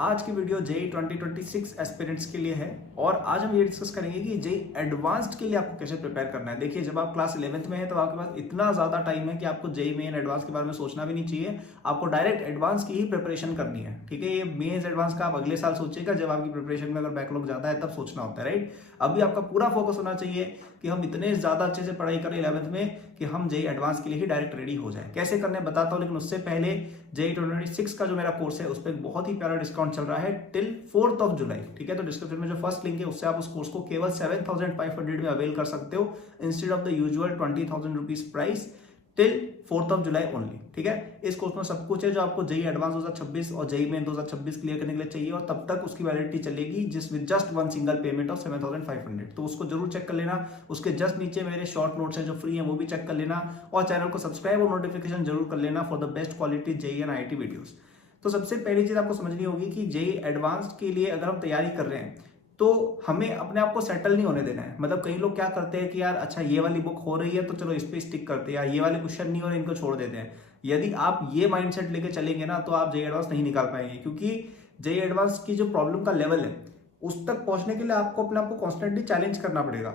आज की video JEE 2026 aspirants के लिए है और आज हम ये डिस्कस करेंगे कि जेई एडवांस्ड के लिए आपको कैसे प्रिपेयर करना है। देखिए, जब आप क्लास 11th में है तो आपके पास इतना ज्यादा टाइम है कि आपको जेई मेन एडवांस के बारे में सोचना भी नहीं चाहिए। आपको डायरेक्ट एडवांस की ही प्रिपरेशन करनी है। ठीक है, ये मेंस एडवांस का आप अगले साल सोचिएगा जब आपकी प्रिपरेशन में अगर बैकलॉग ज्यादा है तब सोचना होता है, राइट। अभी आपका पूरा फोकस होना चाहिए कि हम इतने ज्यादा अच्छे से पढ़ाई करें 11th में कि हम जेई एडवांस के लिए ही डायरेक्ट रेडी हो जाए। कैसे करने बताता हूं, लेकिन उससे पहले जेई 2026 का जो मेरा कोर्स है उस पर बहुत ही प्यारा डिस्काउंट चल रहा है टिल 4th ऑफ जुलाई। ठीक है, तो डिस्क्रिप्शन में जो फर्स्ट लिंक है उससे आप उस कोर्स को केवल 7,500 में अवेल कर सकते हो instead of the usual 20,000 rupees price till 4th of July only. ठीक है, इस कोर्स में सब कुछ है जो आपको जेई एडवांस 2026 और जेई मेन 2026 क्लियर करने के लिए चाहिए और तब तक उसकी वैलिडिटी चलेगी जिस with just one single payment of 7,500। तो उसको जरूर चेक कर लेना। उसके जस्ट नीचे मेरे शॉर्ट नोट्स हैं जो फ्री हैं, वो भी चेक कर लेना और चैनल को सब्सक्राइब और नोटिफिकेशन जरूर कर लेना for the best quality JE and IIT videos. तो सबसे पहली चीज आपको समझनी होगी कि जेई एडवांस के लिए अगर हम तैयारी कर रहे हैं तो हमें अपने आप को सेटल नहीं होने देना है। मतलब कई लोग क्या करते हैं कि यार अच्छा ये वाली बुक हो रही है तो चलो इस पे स्टिक करते हैं, या ये वाले क्वेश्चन नहीं हो रहे इनको छोड़ देते हैं। यदि आप ये माइंडसेट लेके चलेंगे ना तो आप जेई एडवांस नहीं निकाल पाएंगे, क्योंकि जेई एडवांस की जो प्रॉब्लम का लेवल है उस तक पहुंचने के लिए आपको अपने आप को कॉन्स्टेंटली चैलेंज करना पड़ेगा।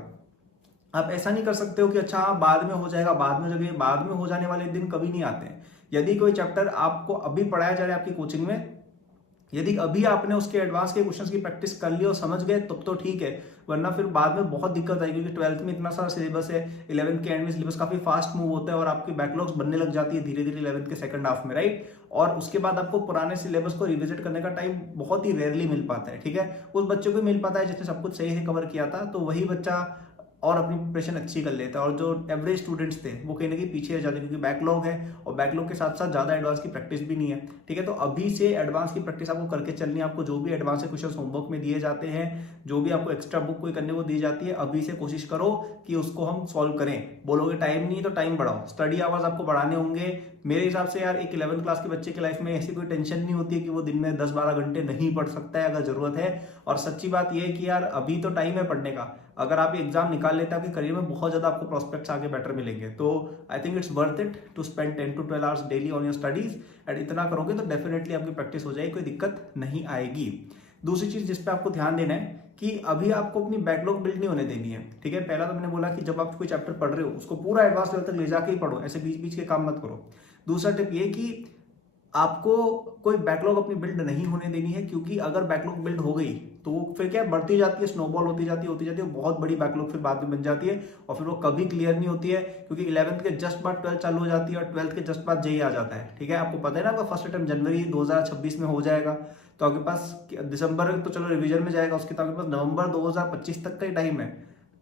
आप ऐसा नहीं कर सकते हो कि अच्छा हाँ बाद में हो जाएगा, बाद में जगह बाद में हो जाने वाले दिन कभी नहीं आते हैं। यदि कोई चैप्टर आपको अभी पढ़ाया जा रहा है आपकी कोचिंग में, यदि अभी आपने उसके एडवांस के क्वेश्चंस की प्रैक्टिस कर ली और समझ गए तब तो ठीक है, वरना फिर बाद में बहुत दिक्कत आएगी। क्योंकि 12th में इतना सारा सिलेबस है, 11th के एंड में सिलेबस काफी फास्ट मूव होता है और आपकी बैकलॉग्स बनने लग जाती है धीरे धीरे 11th के सेकंड हाफ में, राइट। और उसके बाद आपको पुराने सिलेबस को रिविजिट करने का टाइम बहुत ही रेयरली मिल पाता है। ठीक है, उस बच्चे को मिल पाता है जिसने सब कुछ सही से कवर किया था, तो वही बच्चा और अपनी प्रिपरेशन अच्छी कर लेता है। और जो एवरेज स्टूडेंट्स थे वो कहीं ना कहीं पीछे रह जाते हैं, क्योंकि बैकलॉग है और बैकलॉग के साथ साथ ज्यादा एडवांस की प्रैक्टिस भी नहीं है। ठीक है, तो अभी से एडवांस की प्रैक्टिस आपको करके चलनी है। आपको जो भी एडवांस के क्वेश्चन होमवर्क में दिए जाते हैं, जो भी आपको एक्स्ट्रा बुक कोई करने को दी जाती है, अभी से कोशिश करो कि उसको हम सॉल्व करें। बोलोगे टाइम नहीं तो टाइम बढ़ाओ, स्टडी आवर्स आपको बढ़ाने होंगे। मेरे हिसाब से यार एक 11th क्लास के बच्चे की लाइफ में ऐसी कोई टेंशन नहीं होती है कि वो दिन में 10-12 घंटे नहीं पढ़ सकता है अगर जरूरत है। और सच्ची बात यह है कि यार अभी तो टाइम है पढ़ने का। अगर आप एग्जाम निकाल लेते हैं आपके करियर में बहुत ज्यादा आपको प्रोस्पेक्ट्स आगे बेटर मिलेंगे। तो I think it's worth it to spend 10 to 12 hours daily on your studies. And इतना करोगे तो डेफिनेटली आपकी प्रैक्टिस हो जाएगी, कोई दिक्कत नहीं आएगी। दूसरी चीज जिस पे आपको ध्यान देना है कि अभी आपको अपनी बैकलॉग बिल्ड नहीं होने देनी है। ठीक है, पहला तो मैंने बोला कि जब आप कोई चैप्टर पढ़ रहे हो उसको पूरा एडवांस लेवल तक ले जाके ही पढ़ो, ऐसे बीच बीच के काम मत करो। दूसरा टिप ये कि आपको कोई बैकलॉग अपनी बिल्ड नहीं होने देनी है, क्योंकि अगर बैकलॉग बिल्ड हो गई तो वो फिर क्या बढ़ती जाती है, स्नोबॉल होती जाती है, बहुत बड़ी बैकलॉग फिर बाद में बन जाती है और फिर वो कभी क्लियर नहीं होती है। क्योंकि 11th के जस्ट बाद 12th चालू हो जाती है और 12th के जस्ट बाद जेई आ जाता है। ठीक है, आपको पता है ना आपका फर्स्ट अटेम्प्ट जनवरी 2026 में हो जाएगा, तो आपके पास दिसंबर तो चलो रिवीजन में जाएगा, उसके तो आपके पास नवंबर 2025 तक का ही टाइम है।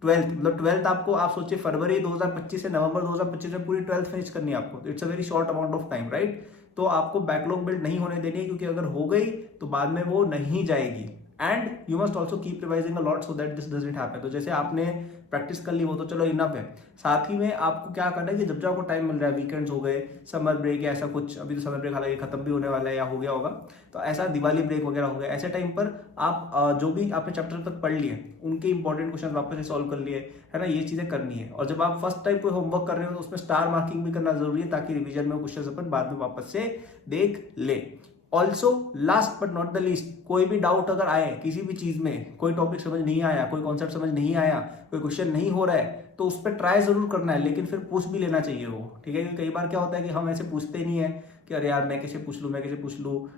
12th मतलब 12th आपको आप सोचिए फरवरी 2025 से नवंबर 2025 में पूरी 12th फिनिश करनी है आपको। It's a very short amount of time, right. तो आपको बैकलॉग बिल्ड नहीं होने देनी है, क्योंकि अगर हो गई तो बाद में वो नहीं जाएगी। And you must also keep revising a lot so that this doesn't happen. तो जैसे आपने प्रैक्टिस कर ली वो तो चलो इनफ है, साथ ही में आपको क्या करना है कि जब जब आपको टाइम मिल रहा है, वीकेंड्स हो गए, समर ब्रेक या ऐसा कुछ, अभी तो समर ब्रेक हालांकि खत्म भी होने वाला है या हो गया होगा, तो ऐसा दिवाली ब्रेक वगैरह हो गया, ऐसे टाइम पर आप जो भी आपने चैप्टर तक पढ़ लिए उनके इंपॉर्टेंट क्वेश्चन वापस से सॉल्व कर लिए, है ना, ये चीजें करनी है। और जब आप फर्स्ट टाइम कोई होमवर्क कर रहे हो तो उसमें स्टार मार्किंग भी करना जरूरी है, ताकि रिवीजन में क्वेश्चन अपन बाद में वापस से देख ले। Also last but not the least, कोई भी डाउट अगर आए किसी भी चीज में, कोई टॉपिक समझ नहीं आया, कोई कॉन्सेप्ट समझ नहीं आया, कोई क्वेश्चन नहीं हो रहा है, तो उस पर ट्राई जरूर करना है, लेकिन फिर पूछ भी लेना चाहिए वो। ठीक है, कई बार क्या होता है कि हम ऐसे पूछते नहीं है कि अरे यार मैं कैसे पूछ लूँ,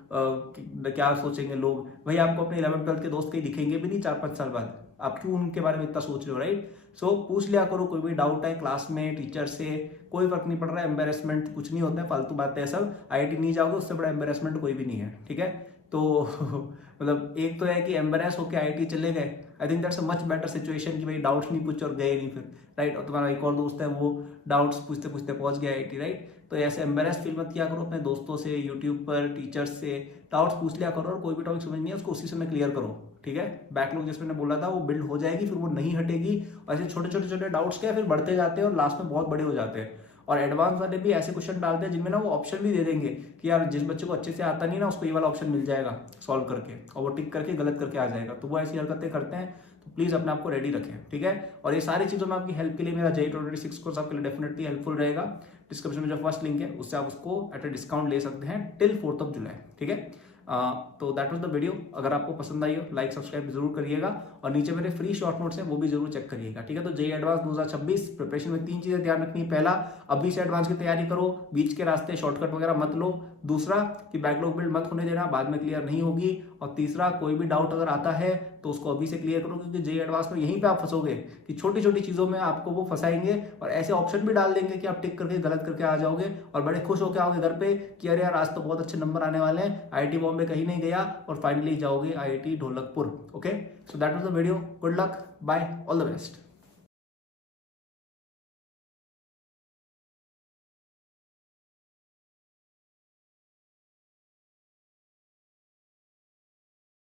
क्या सोचेंगे लोग। भाई आपको अपने 11th-12th के दोस्त कहीं दिखेंगे भी नहीं 4-5 साल बाद, आप क्यों उनके बारे में इतना सोच रहे हो, राइट। सो पूछ लिया करो, कोई भी डाउट है क्लास में, टीचर से, कोई फर्क नहीं पड़ रहा है, एम्बेरसमेंट कुछ नहीं होता है, फालतू बातें है सब। आईआईटी नहीं जाओगे उससे बड़ा एम्बेरसमेंट कोई भी नहीं है। ठीक है, तो मतलब एक तो है कि एम्बेरस होकर आईआईटी चले गए, I think that's a much better situation कि भाई डाउट्स नहीं पूछे और गए नहीं फिर, राइट। और तुम्हारा एक और दोस्त है वो डाउट्स पूछते पूछते पहुंच गया आईआईटी, राइट। तो ऐसे एम्बेरस फील मत किया करो, अपने दोस्तों से, यूट्यूब पर टीचर्स से डाउट्स पूछ लिया करो और कोई भी टॉपिक समझ नहीं है उसको उसी समय क्लियर करो। ठीक है, बैकलॉग जैसे मैंने बोला था वो बिल्ड हो जाएगी, फिर वो नहीं हटेगी। और ऐसे छोटे छोटे छोटे डाउट्स क्या फिर बढ़ते जाते हैं और लास्ट में बहुत बड़े हो जाते हैं। और एडवांस वाले भी ऐसे क्वेश्चन डालते हैं जिनमें ना वो ऑप्शन भी दे देंगे कि यार जिस बच्चे को अच्छे से आता नहीं ना उसको ये वाला ऑप्शन मिल जाएगा सॉल्व करके, और वो टिक करके गलत करके आ जाएगा। तो वो ऐसी हरकतें करते हैं, तो प्लीज अपने आप को रेडी रखें। ठीक है, और ये सारी चीजों में आपकी हेल्प के लिए मेरा जेई 2026 कोर्स आपके लिए डेफिनेटली हेल्पफुल रहेगा। डिस्क्रिप्शन में जो फर्स्ट लिंक है उससे आप उसको एट अ डिस्काउंट ले सकते हैं टिल 4th ऑफ जुलाई। ठीक है, तो दैट वाज द वीडियो। अगर आपको पसंद आई हो लाइक सब्सक्राइब जरूर करिएगा और नीचे मेरे फ्री शॉर्ट नोट्स हैं वो भी जरूर चेक करिएगा, ठीक है। तो जेईई एडवांस 2026 प्रिपरेशन में 3 चीजें ध्यान रखनी है। पहला, अभी से एडवांस की तैयारी करो, बीच के रास्ते शॉर्टकट वगैरह मत लो। दूसरा कि बैकलॉग बिल्ड मत होने देना, बाद में क्लियर नहीं होगी। और तीसरा, कोई भी डाउट अगर आता है तो उसको अभी से क्लियर करो, क्योंकि जेईई एडवांस में यहीं पे आप फंसोगे कि छोटी छोटी चीजों में आपको वो फंसाएंगे और ऐसे ऑप्शन भी डाल देंगे कि आप टिक करके गलत करके आ जाओगे और बड़े खुश होकर आओगे घर पे कि अरे यार आज तो बहुत अच्छे नंबर आने वाले हैं, आईआईटी बॉम्बे कहीं नहीं गया और फाइनली जाओगे IIT Dholakpur. Okay, so that was the video. Good luck, bye, all the best.